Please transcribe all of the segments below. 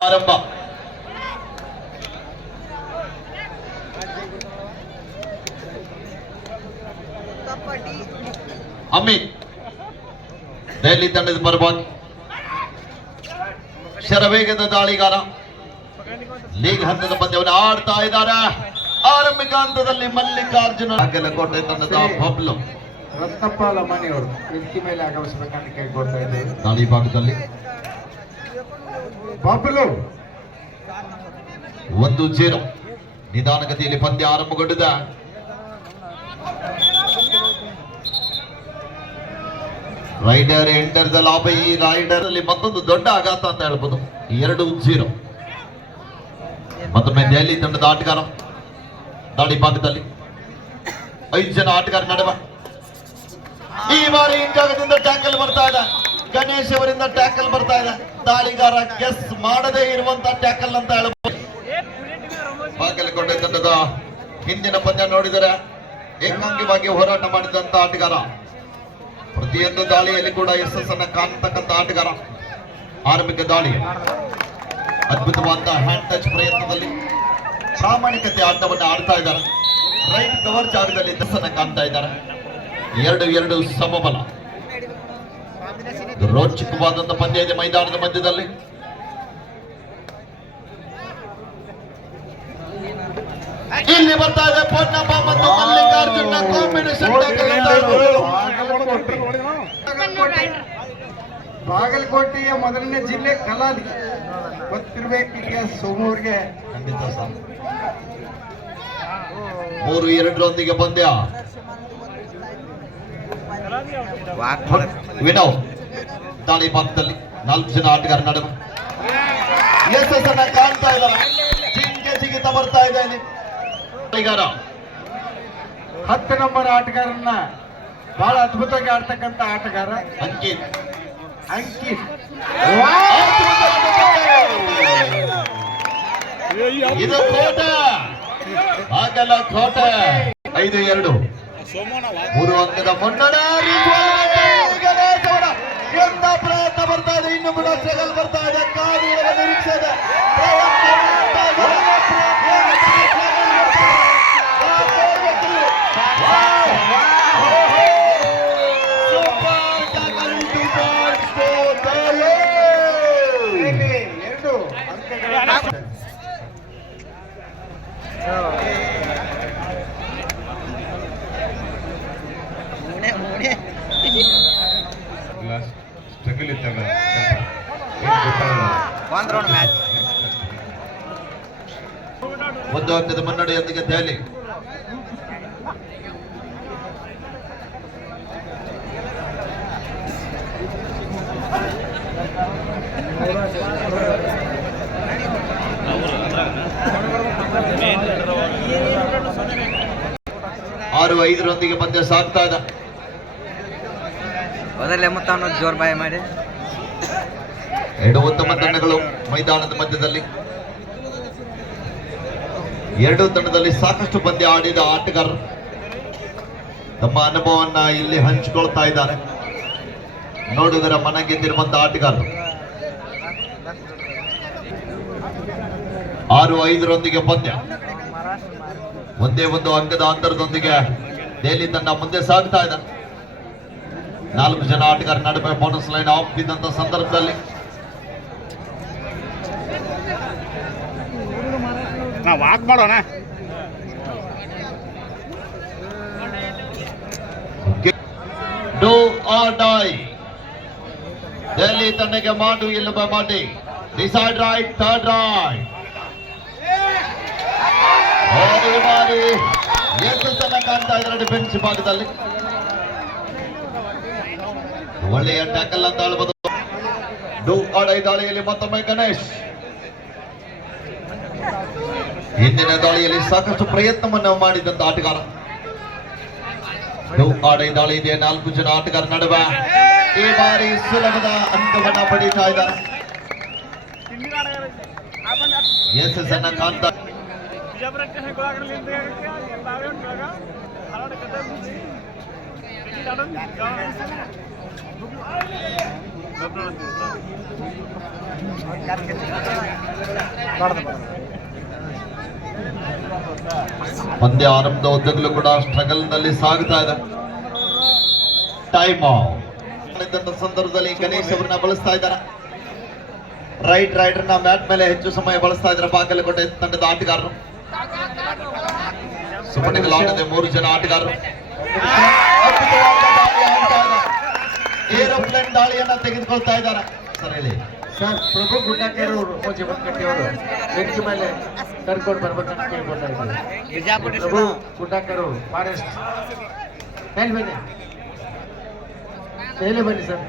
ಆರಂಭ. ಅಮಿತ್ ದೆಹಲಿ ತಂಡದ ಪರವಾಗಿ ಶರವೇಗದ ದಾಳಿಗಾರ ಲೀಗ್ ಹಂತದ ಪಂದ್ಯವನ್ನು ಆಡ್ತಾ ಇದ್ದಾರೆ. ಆರಂಭಿಕ ಹಂತದಲ್ಲಿ ಮಲ್ಲಿಕಾರ್ಜುನ ಅಗಲಕೋಟೆ ತಂಡದ ಬಬ್ಲು ರತ್ನಪ್ಪ ಲಮಾಣಿಯವರು ವೇದಿಕೆ ಮೇಲೆ ಆಗಮಿಸಬೇಕಂತ ಕೇಳ್ಕೊಳ್ತಾ ಇದ್ದೇವೆ. ದಾಳಿ ಭಾಗದಲ್ಲಿ ಬಬ್ಲು 1-0 ನಿಧಾನಗತಿಯಲ್ಲಿ ಪಂದ್ಯ ಆರಂಭಗೊಂಡಿದೆ. ರೈಡರ್ ಎಂಟರ್ ದ ಲಾಭ. ಈ ರೈಡರ್ ಅಲ್ಲಿ ಮತ್ತೊಂದು ದೊಡ್ಡ ಆಘಾತ ಅಂತ ಹೇಳ್ಬೋದು. 2-0 ಮತ್ತೊಮ್ಮೆ ದೆಹಲಿ ತಂಡದ ಆಟಗಾರ ದಾಳಿ ಭಾಗದಲ್ಲಿ 5 ಜನ ಆಟಗಾರ ನಡುವೆ ಈ ಬಾರಿ ಜಾಗದಿಂದ ಟ್ಯಾಕಲ್ ಬರ್ತಾ ಇದೆ. ಗಣೇಶ್ ಅವರಿಂದ ಟ್ಯಾಕಲ್ ಬರ್ತಾ ಇದೆ. ದಾಳಿಗಾರ ಗೆಸ್ ಮಾಡದೇ ಇರುವಂತ ಟ್ಯಾಕಲ್ ಅಂತ ಹೇಳ್ಬೋದು. ಬಾಗಲಕೋಟೆ ತಂಡದ ಹಿಂದಿನ ಪಂದ್ಯ ನೋಡಿದರೆ ಏಕಾಂಗಿಯಾಗಿ ಹೋರಾಟ ಮಾಡಿದಂತ ಆಟಗಾರ, ಪ್ರತಿಯೊಂದು ದಾಳಿಯಲ್ಲಿ ಕೂಡ ಯಶಸ್ಸನ್ನ ಕಾಣತಕ್ಕಂತ ಆಟಗಾರ. ಆರಂಭಿಕ ದಾಳಿ ಅದ್ಭುತವಾದ ಹ್ಯಾಂಡ್ ಟಚ್ ಪ್ರಯತ್ನದಲ್ಲಿ ಪ್ರಾಮಾಣಿಕತೆ ಆಟವನ್ನು ಆಡ್ತಾ ಇದ್ದಾರೆ. ರೈಟ್ ಕವರ್ ಜಾಗದಲ್ಲಿ ಯಶಸ್ಸನ್ನ ಕಾಣ್ತಾ ಇದ್ದಾರೆ. 2-2 ಸಮಬಲ. ರೋಚಕವಾದಂತ ಪಂದ್ಯ ಇದೆ ಮೈದಾನದ ಮಧ್ಯದಲ್ಲಿ. ಇಲ್ಲಿ ಬರ್ತಾ ಇದೆ ಪೊನ್ನಪ್ಪ ಮತ್ತು ಮಲ್ಲಿಕಾರ್ಜುನ ಕಾಂಬಿನೇಷನ್. ಬಾಗಲಕೋಟೆಯ ಮೊದಲನೇ ಜಿಲ್ಲೆ ಕಲಾದಿ ಗೊತ್ತಿರ್ಬೇಕೀಗ ಸೋಮೂರ್ಗೆ. ಖಂಡಿತ ಸರ್. 3-2 ಪಂದ್ಯ. ವಿನವ್ ದಾಳಿ ಭಾಗದಲ್ಲಿ 4 ಜನ ಆಟಗಾರ ನಡುವೆ ಯಶಸ್ಸನ್ನ ಕಾಣ್ತಾ ಇದ್ದಾರೆ. ಜಿಗಿತ ಬರ್ತಾ ಇದೆ. 10 ನಂಬರ್ ಆಟಗಾರನ್ನ ಬಹಳ ಅದ್ಭುತವಾಗಿ ಆಡ್ತಕ್ಕಂತ ಆಟಗಾರ ಅಂಕಿತ್. ಇದು ಕೋಟೆ, ಬಾಗಲಕೋಟೆ 5-2 3 ಅಂಕದ ಮುನ್ನಡೆ. ಎಂತ ಪ್ರಯತ್ನ ಬರ್ತಾ ಇದೆ. ಇನ್ನು ಕೂಡ ಸ್ಟ್ರಗಲ್ ಬರ್ತಾ ಇದೆ. ಕಾದಿರುವ ನಿರೀಕ್ಷೆ ಇದೆ. ಒಂದು ಅಂಕದ ಮುನ್ನಡೆಯೊಂದಿಗೆ ದೆಹಲಿ. ಆರು 5 ಪಂದ್ಯ ಸಾಗ್ತಾ ಇದೆ. ಜೋರ್ ಬಾಯ್ ಮಾಡಿ 2 ಉತ್ತಮ ತಂಡಗಳು ಮೈದಾನದ ಮಧ್ಯದಲ್ಲಿ. 2 ತಂಡದಲ್ಲಿ ಸಾಕಷ್ಟು ಪಂದ್ಯ ಆಡಿದ ಆಟಗಾರರು ತಮ್ಮ ಅನುಭವವನ್ನ ಇಲ್ಲಿ ಹಂಚಿಕೊಳ್ತಾ ಇದ್ದಾರೆ. ನೋಡುಗರ ಮನ ಗೆದ್ದಿರುವಂತಹ ಆಟಗಾರರು. 6-5 ಪಂದ್ಯ. ಒಂದೇ ಒಂದು ಅಂಕದ ಅಂತರದೊಂದಿಗೆ ದೆಹಲಿ ತಂಡ ಮುಂದೆ ಸಾಗ್ತಾ ಇದೆ. 4 ಜನ ಆಟಗಾರ ನಡುವೆ ಬೋನಸ್ ಲೈನ್ ಆಫ್ ಇದ್ದಂತ ಸಂದರ್ಭದಲ್ಲಿ ವಾಕ್ ಮಾಡೋಣ. Do or die. ದೆಹಲಿ ತಂಡಕ್ಕೆ ಮಾಡು ಇಲ್ಲವ ಮಾಡಿ. Decide right, third right. ಬಾರಿ ಯಶಸ್ಸನ್ನ ಕಾಣ್ತಾ ಇದ್ದಾರೆ ಡಿಫೆನ್ಸ್ ಭಾಗದಲ್ಲಿ. ಒಳ್ಳೆಯ ಟ್ಯಾಕಲ್ ಅಂತ ಹೇಳ್ಬೋದು. ಡೂ ಆರ್ ಡೈ ದಾಳಿಯಲ್ಲಿ ಮತ್ತೊಮ್ಮೆ ಗಣೇಶ್. ಹಿಂದಿನ ದಾಳಿಯಲ್ಲಿ ಸಾಕಷ್ಟು ಪ್ರಯತ್ನವನ್ನು ಮಾಡಿದಂತ ಆಟಗಾರ. ಡೂ ಆರ್ ಡೈ ದಾಳಿ ಇದೆ. 4 ಜನ ಆಟಗಾರ ನಡುವೆ ಈ ಬಾರಿ ಸುಲಭದ ಅಂಕವನ್ನ ಪಡೀತಾ ಇದ್ದಾರೆ. ಯಶಸ್ಸನ್ನ ಕಾಣ್ತಾ ಪಂದ್ಯ ಆರಂಭದ ಉದ್ದಗಲೂ ಕೂಡ ಸ್ಟ್ರಗಲ್ ನಲ್ಲಿ ಸಾಗುತ್ತಾ ಇದೆ. ಟೈಮ್ ಸಂದರ್ಭದಲ್ಲಿ ಗಣೇಶ್ ಅವರನ್ನ ಬಳಸ್ತಾ ಇದ್ದಾರೆ. ರೈಟ್ ರೈಡರ್ ನ ಮ್ಯಾಟ್ ಮೇಲೆ ಹೆಚ್ಚು ಸಮಯ ಬಳಸ್ತಾ ಇದ್ದಾರೆ ಬಾಗಲಕೋಟೆ ತಂಡದ ಆಟಗಾರರು. ಸುಪಟಿಗಳಾಡದೆ 3 ಜನ ಆಟಗಾರರು. ಏರೋಪ್ಲೇನ್ ದಾಳಿಯನ್ನ ತೆಗೆದುಕೊಳ್ತಾ ಇದ್ದಾರೆ. ಸರ್ ಹೇಳಿ ಸರ್, ಪ್ರಭು ಗುಡ್ಡಾಕೆರೆ ಅವರು ಜೀವನಕಟ್ಟಿ ಅವರು ವೇದಿಕೆ ಮೇಲೆ ಕರ್ಕೊಂಡು ಬರ್ಬೇಕಂತ ಕೇಳ್ಕೊತಾ ಇದ್ದಾರೆ. ಪ್ರಭು ಗುಡ್ಡಾಕೆರೆ ಅವರು ಫಾರೆಸ್ಟ್ ಮೇಲೆ ಬನ್ನಿ, ಮೇಲೆ ಬನ್ನಿ ಸರ್.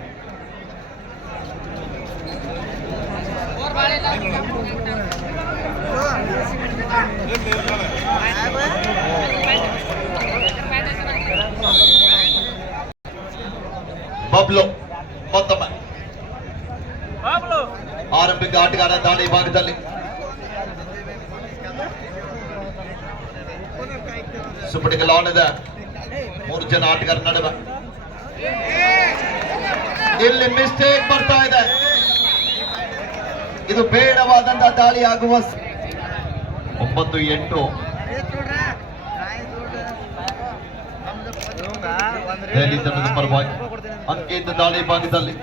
ಬಬ್ಲು ಮತ್ತೊಮ್ಮೆ ಆರಂಭಿಕ ಆಟಗಾರ ದಾಳಿ ಭಾಗದಲ್ಲಿ. ಸುಪಟಿಗೆ ಲಾನ್ ಇದೆ. 3 ಜನ ಆಟಗಾರ ನಡುವೆ ಇಲ್ಲಿ ಮಿಸ್ಟೇಕ್ ಬರ್ತಾ ಇದೆ. ಇದು ಬೇಡವಾದಂತಹ ದಾಳಿ ಆಗುವ 9-8 ದೆಹಲಿ ತಂಡದ ಪರವಾಗಿ ಅಂಕಿತ ದಾಳಿ ಭಾಗದಲ್ಲಿ.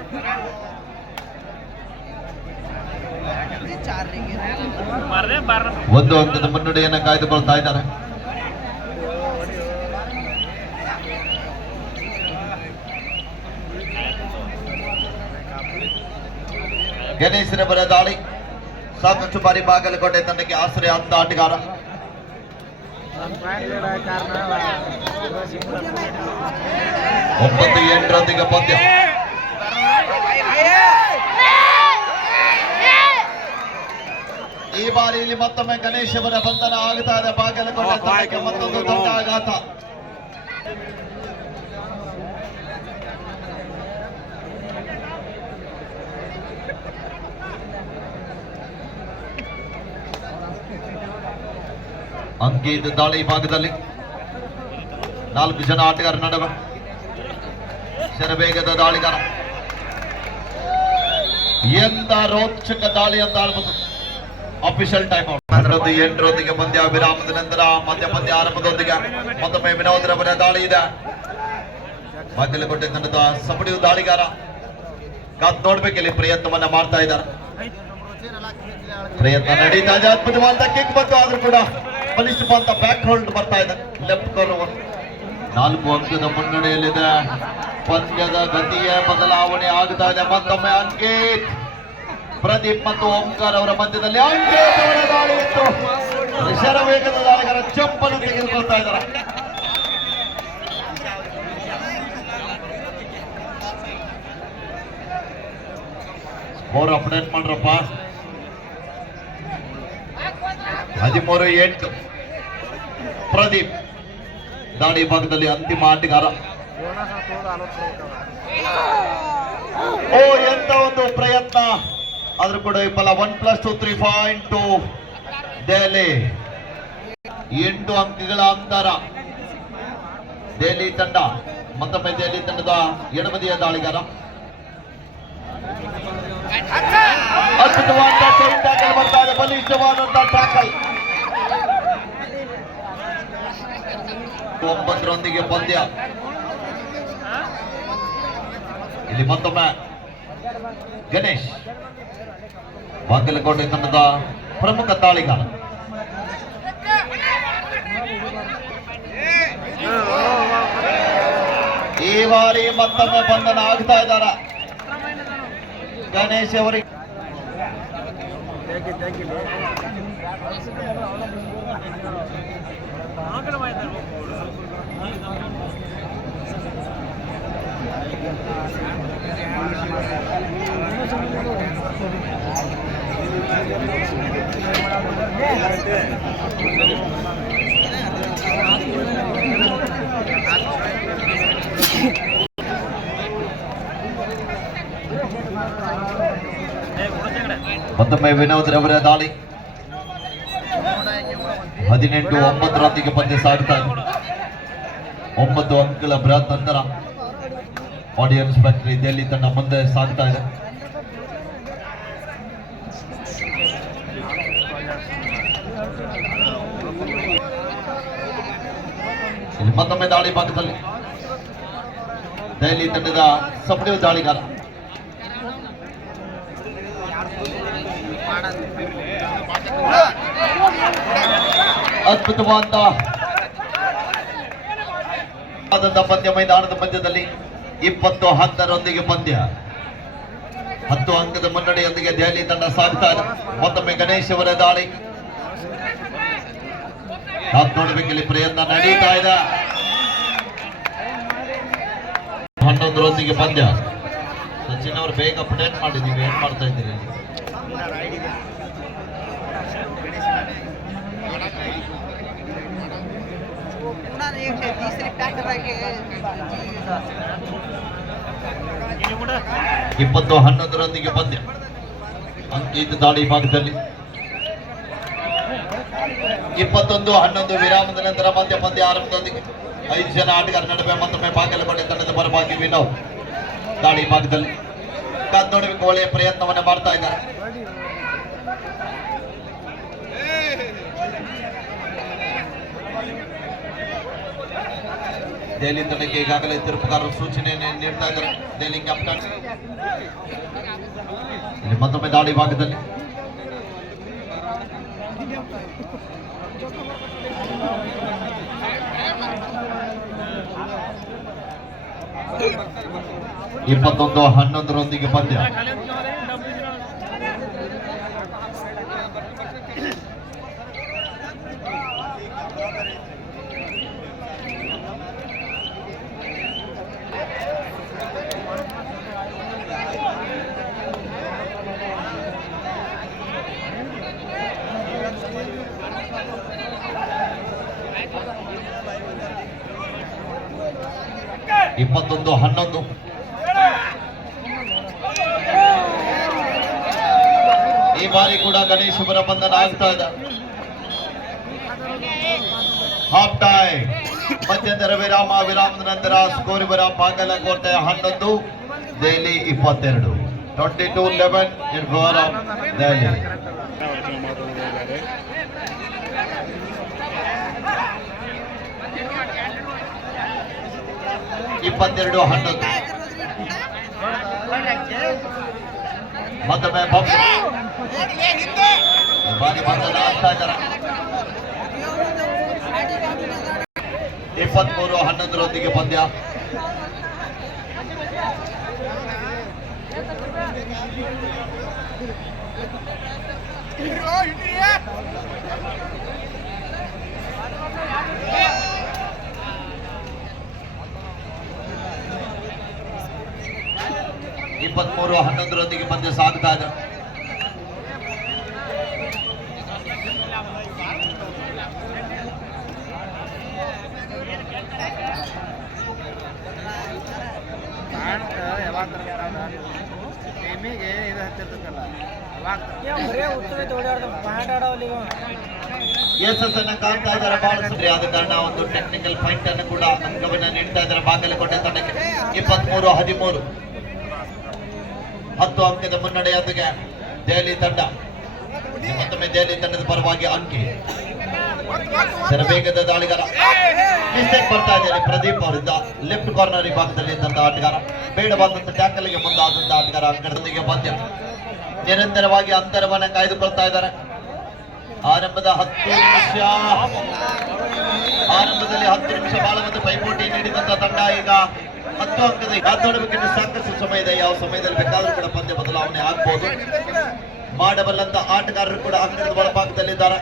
ಒಂದು ಅಂಕದ ಮುನ್ನಡೆಯನ್ನು ಕಾಯ್ದುಕೊಳ್ತಾ ಇದ್ದಾರೆ. ಗಣೇಶನ ದಾಳಿ ಸಾಕಷ್ಟು ಬಾರಿ ಬಾಗಲಕೋಟೆ ತಂಡಕ್ಕೆ ಆಶ್ರಯ ಅಂತ ಆಟಗಾರ. 9-8 ಪಂದ್ಯ. ಈ ಬಾರಿ ಇಲ್ಲಿ ಮತ್ತೊಮ್ಮೆ ಗಣೇಶ್ ಅವರ ಬಂಧನ ಆಗ್ತಾ ಇದೆ. ಬಾಗಲಕೋಟೆ ತಂಡಕ್ಕೆ ಮತ್ತೊಂದು ದೊಡ್ಡ ಆಘಾತ. ಅಂಕಿತ ದಾಳಿ ಭಾಗದಲ್ಲಿ 4 ಜನ ಆಟಗಾರ ನಡುವೆ ಶರವೇಗದ ದಾಳಿಗಾರ. ಎಂತ ರೋಚಕ ದಾಳಿ ಅಂತ ಹೇಳ್ಬೋದು. Official time out. 11-8 ಪಂದ್ಯ ವಿರಾಮದ ನಂತರ ಪಂದ್ಯ ಆರಂಭದೊಂದಿಗೆ ಮತ್ತೊಮ್ಮೆ ವಿನೋದ್ ರವರ ದಾಳಿ ಇದೆ. ಬಾಗಲಕೋಟೆ ತಂಡದ ಸಪಡಿಯು ದಾಳಿಗಾರ ಕಾದ್ ನೋಡ್ಬೇಕಿಲ್ಲಿ ಪ್ರಯತ್ನವನ್ನ ಮಾಡ್ತಾ ಇದ್ದಾರೆ. ಪ್ರಯತ್ನ ನಡೀತಾ ಇದೆ. ಅದ್ಭುತವಾದ ಕಿಕ್ ಬಂತು, ಆದ್ರೂ ಕೂಡ ಬಲಿಷ್ಠವಾದ ಬ್ಯಾಕ್ ಹೋಲ್ಡ್ ಬರ್ತಾ ಇದೆ. ಲೆಫ್ಟ್ ಕರ್ವ್ 4 ಅಂಕದ ಮುನ್ನಡೆಯಲ್ಲಿದೆ. ಪಂದ್ಯದ ಗತಿಯ ಬದಲಾವಣೆ ಆಗ್ತಾ ಇದೆ. ಮತ್ತೊಮ್ಮೆ ಅಂಕಿತ್, ಪ್ರದೀಪ್ ಮತ್ತು ಓಂಕಾರ್ ಅವರ ಮಧ್ಯದಲ್ಲಿ ಅಂಕಿತ್ ಅವರ ದಾಳಿ ಇತ್ತು. ಶರವೇಗದ ದಾಳಿಗಾರ ಚಂಪನ್ನು ತೆಗೆದುಕೊಳ್ತಾ ಇದ್ದಾರೆ. Score update ಮಾಡ್ರಪ್ಪ. 13-8 ಪ್ರದೀಪ್ ದಾಳಿ ಭಾಗದಲ್ಲಿ ಅಂತಿಮ ಆಟಗಾರ. ಓ ಎಂತ ಒಂದು ಪ್ರಯತ್ನ, ಆದ್ರೂ ಕೂಡ ವಿಫಲ. 1+2 3.2 ದೆಹಲಿ. 8 ಅಂಕಗಳ ಅಂತರ. ದೆಹಲಿ ತಂಡ ಮತ್ತೊಮ್ಮೆ ದೆಹಲಿ ತಂಡದ ಎಡಬದಿಯ ದಾಳಿಗಾರ. ಅದ್ಭುತವಾದ ಟ್ಯಾಕಲ್ ಬರ್ತಾ ಇದೆ. ಬಲಿಷ್ಠವಾದಂತಹ ಟ್ಯಾಕಲ್. 9 ಪಂದ್ಯ. ಇಲ್ಲಿ ಮತ್ತೊಮ್ಮೆ ಗಣೇಶ್ ಬಾಗಲಕೋಟೆ ತಂಡದ ಪ್ರಮುಖ ದಾಳಿಗಾರ. ಈ ಬಾರಿ ಮತ್ತೊಮ್ಮೆ ಬಂಧನ ಆಗ್ತಾ ಇದ್ದಾರೆ ಗಣೇಶ್ ಅವರಿಗೆ. ಮತ್ತೊಮ್ಮೆ ವಿನೋದ್ ರವರ ದಾಳಿ. 18-9 ಪಂದ್ಯ ಸಾಗುತ್ತಾ ಇದೆ. 9 ಅಂಕಗಳ ಬೃಹತ್ ಅಂತರ. ಆಡಿಯನ್ಸ್ ಫ್ಯಾಕ್ಟರಿ ದೆಹಲಿ ತಂಡ ಮುಂದೆ ಸಾಗ್ತಾ ಇದೆ. ಇಲ್ಲಿ ಮತ್ತೊಮ್ಮೆ ದಾಳಿ ಭಾಗದಲ್ಲಿ ದೆಹಲಿ ತಂಡದ ಸಪಡಿವ ದಾಳಿಗಾರ ಅದ್ಭುತವಾದ ಪಂದ್ಯ ಮೈದಾನದ ಮಧ್ಯದಲ್ಲಿ 20-10 ಪಂದ್ಯ 10 ಅಂಕದ ಮುನ್ನಡೆಯೊಂದಿಗೆ ದೆಹಲಿ ತಂಡ ಸಾಗ್ತಾ ಇದೆ. ಮತ್ತೊಮ್ಮೆ ಗಣೇಶ್ ಅವರ ದಾಳಿ ನೋಡಬೇಕಲ್ಲಿ ಪ್ರಯತ್ನ ನಡೀತಾ ಇದೆ. 11 ಪಂದ್ಯ. ಸಚಿನ್ ಅವರು ಬೇಗ ಅಪ್ಡೇಟ್ ಮಾಡಿದೀವಿ, ಏನ್ ಮಾಡ್ತಾ ಇದ್ದೀರಿ? ಇಪ್ಪತ್ತು 11 ಪಂದ್ಯ. ಅಂಕಿತ ದಾಳಿ ಭಾಗದಲ್ಲಿ 21-11 ವಿರಾಮದ ನಂತರ ಮಧ್ಯ ಪಂದ್ಯ ಆರಂಭದೊಂದಿಗೆ 5 ಜನ ಆಟಗಾರ ನಡುವೆ ಮತ್ತೊಮ್ಮೆ ಬಾಗಲಕೋಟೆ ತಂಡದ ಪರವಾಗಿ ವಿನೋದ್ ದಾಳಿ ಭಾಗದಲ್ಲಿ ನೋಡಬೇಕು, ಒಳ್ಳೆಯ ಪ್ರಯತ್ನವನ್ನ ಮಾಡ್ತಾ ಇದ್ದಾರೆ. ದೆಹಲಿ ತಂಡಕ್ಕೆ ಈಗಾಗಲೇ ತೀರ್ಪುಗಾರರು ಸೂಚನೆಯನ್ನು ನೀಡ್ತಾ ಇದ್ದಾರೆ. ದೆಹಲಿ ಕ್ಯಾಪ್ಟನ್ ಇಲ್ಲಿ ಮತ್ತೊಮ್ಮೆ ದಾಳಿ ಭಾಗದಲ್ಲಿ ಇಪ್ಪತ್ತೊಂದು 11 ಪಂದ್ಯ. ಇಪ್ಪತ್ತೊಂದು 11 ಈ ಬಾರಿ ಕೂಡ ಗಣೇಶ್ ಅವರ ಬಂಧನ ಆಗ್ತಾ ಇದೆ. ಹಾಫ್ ಟೈಮ್ ಮಧ್ಯಂತರ ವಿರಾಮದ ನಂತರ ಸ್ಕೋರ್ ಬರ Bagalkot 11 Delhi 22. 22-11 in favor of Delhi. ಇಪ್ಪತ್ತೆರಡು 11 ಮತ್ತೊಮ್ಮೆ ಬಾರಿ ಬಂಧನ ಆಗ್ತಾ ಇದ್ದಾರೆ. 23-11 ಪಂದ್ಯ. ಇಪ್ಪತ್ಮೂರು 11 ಪಂದ್ಯ ಸಾಗ್ತಾ ಇದೆ. ಯಶಸ್ಸನ್ನ ಕಾಣ್ತಾ ಇದ್ದಾರೆ ಬಾಳಿಸಿದ್ರೆ ಆದ ಕಾರಣ ಒಂದು ಟೆಕ್ನಿಕಲ್ ಫೈಟ್ ಅನ್ನು ಕೂಡ ಅಂಕವನ್ನ ನೀಡ್ತಾ ಇದ್ದಾರೆ ಬಾಗಲಕೋಟೆ ತಂಡಕ್ಕೆ. 23-13 10 ಅಂಕದ ಮುನ್ನಡೆಯೊಂದಿಗೆ ದೆಹಲಿ ತಂಡ. ಮತ್ತೊಮ್ಮೆ ದೆಹಲಿ ತಂಡದ ಪರವಾಗಿ ಅಂಕಿ ಶರವೇಗದ ದಾಳಿಗಾರ ಮಿಸ್ಟೇಕ್ ಬರ್ತಾ ಇದ್ದಾರೆ ಪ್ರದೀಪ್ ಅವರಿಂದ. ಲೆಫ್ಟ್ ಕಾರ್ನರ್ ವಿಭಾಗದಲ್ಲಿ ಇದ್ದಂತ ಆಟಗಾರ ಬೇಡವಾದಂತ ಟ್ಯಾಕಲ್ಗೆ ಮುಂದಾದಂತ ಆಟಗಾರ ಅಂಕದೊಂದಿಗೆ ಪಂದ್ಯ. ನಿರಂತರವಾಗಿ ಅಂತರವನ್ನ ಕಾಯ್ದುಕೊಳ್ತಾ ಇದ್ದಾರೆ. ಆರಂಭದಲ್ಲಿ 10 ನಿಮಿಷ ಬಾಲವನ್ನು ಪೈಪೋಟಿ ನೀಡಿದಂತ ತಂಡ ಈಗ 10 ಅಂಕದ ಕಾತೋಡಬೇಕಿನ್ನು ಸಾಕಷ್ಟು ಸಮಯ ಇದೆ. ಯಾವ ಸಮಯದಲ್ಲಿ ಬೇಕಾದರೂ ಕೂಡ ಪಂದ್ಯ ಬದಲಾವಣೆ ಆಗ್ಬಹುದು. ಮಾಡಬಲ್ಲಂತ ಆಟಗಾರರು ಕೂಡ ಅಂಕದ ಒಳಭಾಗದಲ್ಲಿದ್ದಾರೆ.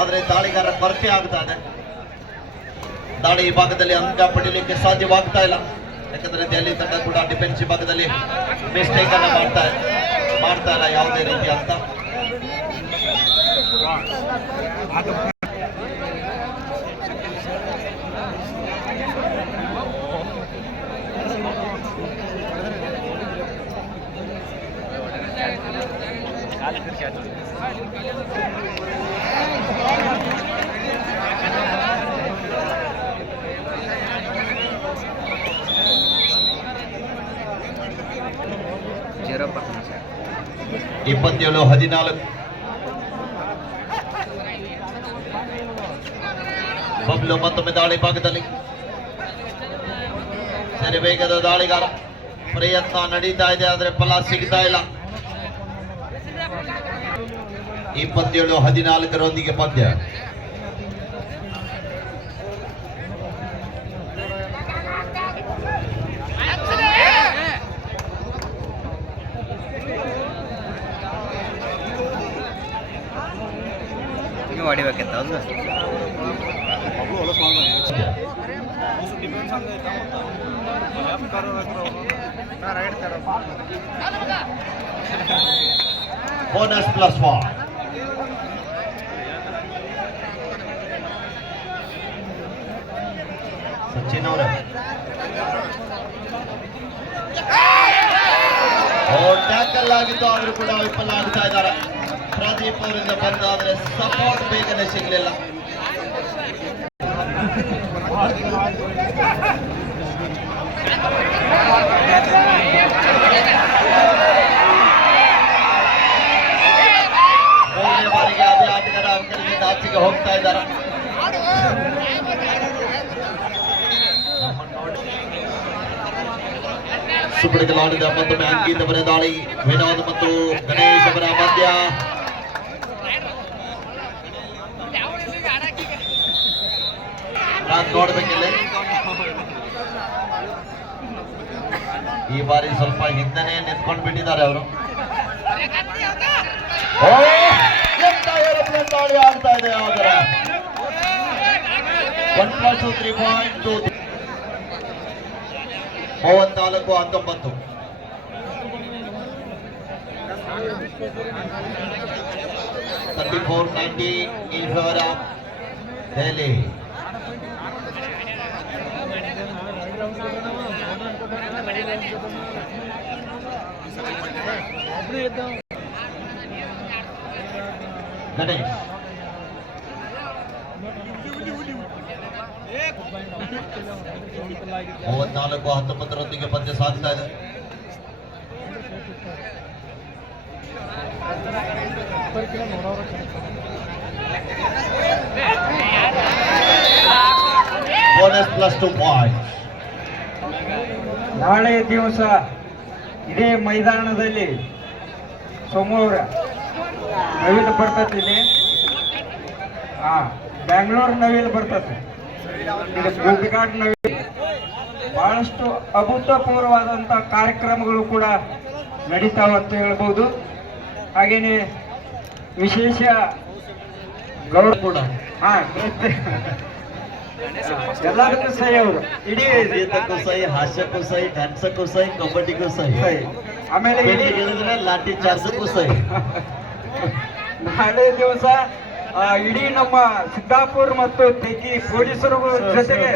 ಆದರೆ ದಾಳಿಗಾರ ಕೊರತೆ ಆಗ್ತಾ ಇದೆ. ದಾಳಿ ಭಾಗದಲ್ಲಿ ಅಂಕ ಪಡೀಲಿಕ್ಕೆ ಸಾಧ್ಯವಾಗ್ತಾ ಇಲ್ಲ. ಯಾಕಂದ್ರೆ ದೆಹಲಿ ತಂಡ ಕೂಡ ಡಿಫೆನ್ಸಿವ್ ಭಾಗದಲ್ಲಿ ಮಿಸ್ಟೇಕ್ ಅನ್ನ ಮಾಡ್ತಾ ಇಲ್ಲ ಯಾವುದೇ ರೀತಿ ಅಂತ. 27-14. ಬಬ್ಲು ಮತ್ತೊಮ್ಮೆ ದಾಳಿ ಭಾಗದಲ್ಲಿ ಸರಿ ವೇಗದ ದಾಳಿಗಾರ ಪ್ರಯತ್ನ ನಡೀತಾ ಇದೆ ಆದ್ರೆ ಫಲ ಸಿಗ್ತಾ ಇಲ್ಲ. 27-14 ಪಂದ್ಯ. ನೀವು ಹೊಡಿಬೇಕಿತ್ತು ಹೌದು. ಬೋನಸ್ +1. ಸಚಿನ್ ಅವರೇ ಟ್ಯಾಕಲ್ ಆಗಿತ್ತು ಆದ್ರೂ ಕೂಡ ವಿಫಲ ಆಗ್ತಾ ಇದ್ದಾರೆ. ಪ್ರದೀಪ್ ಅವರಿಂದ ಬಂದಾದ್ರೆ ಸಪೋರ್ಟ್ ಬೇಗನೆ ಸಿಗ್ಲಿಲ್ಲ. ಮೂರನೇ ಬಾರಿಗೆ ಅದೇ ಆಟಗಾರ ಅಂಕಲಿನಿಂದ ಆಚೆಗೆ ಹೋಗ್ತಾ ಇದ್ದಾರೆ. ಸುಬ್ರಗಲಾಡಿದ ಮತ್ತೊಮ್ಮೆ ಅಂಕಿತ್ ಅವರ ದಾಳಿ. ವಿನೋದ್ ಮತ್ತು ಗಣೇಶ್ ಅವರ ಮಧ್ಯ ನಾನು ನೋಡ್ಬೇಕಿಲ್ಲ. ಈ ಬಾರಿ ಸ್ವಲ್ಪ ಹಿಂದೆನೆ ನಿಂತ್ಕೊಂಡು ಬಿಟ್ಟಿದ್ದಾರೆ ಅವರು. ದಾಳಿ ಆಗ್ತಾ ಇದೆ. ಆದರೆ 1+3.2 34-19. in favor of Delhi. Ganesh 34-19 ಪಂದ್ಯ ಸಾಗ್ತಾ ಇದೆ. Bonus +2 point. ನಾಳೆ ದಿವಸ ಇದೇ ಮೈದಾನದಲ್ಲಿ ಸೋಮವಾರ ನವಿಲು ಬರ್ತದೆ. ಇಲ್ಲಿ ಬ್ಯಾಂಗ್ಳೂರ್ ನವಿಲು ಬರ್ತದೆ. ಇದು ಗುಡ್ಗಾಡ್ ನವಿಲು. ಬಹಳಷ್ಟು ಅಭೂತಪೂರ್ವವಾದಂಥ ಕಾರ್ಯಕ್ರಮಗಳು ಕೂಡ ನಡೀತಾವ ಅಂತ ಹೇಳ್ಬೋದು. ಹಾಗೇನೆ ವಿಶೇಷ ಗೌರವ ಕೂಡ ಎಲ್ಲದಕ್ಕೂ ಸಹಿ ಅವರು. ಇಡೀ ಗೀತಕ್ಕೂ ಸಹಿ, ಹಾಸ್ಯಕ್ಕೂ ಸಹಿ, ಡ್ಯಾನ್ಸಕ್ಕೂ ಸಹಿ, ಕಬಡ್ಡಿಗೂ ಸಹಿ, ಆಮೇಲೆ ಹೇಳಿದ್ರೆ ಲಾಠಿ ಚಾರ್ಜಕ್ಕೂ ಸಹಿ. ನಾಳೆ ದಿವಸ ಇಡೀ ನಮ್ಮ ಸಿದ್ದಾಪುರ ಮತ್ತು ತೆಗಿ ಪೊಲೀಸರು ಜೊತೆಗೆ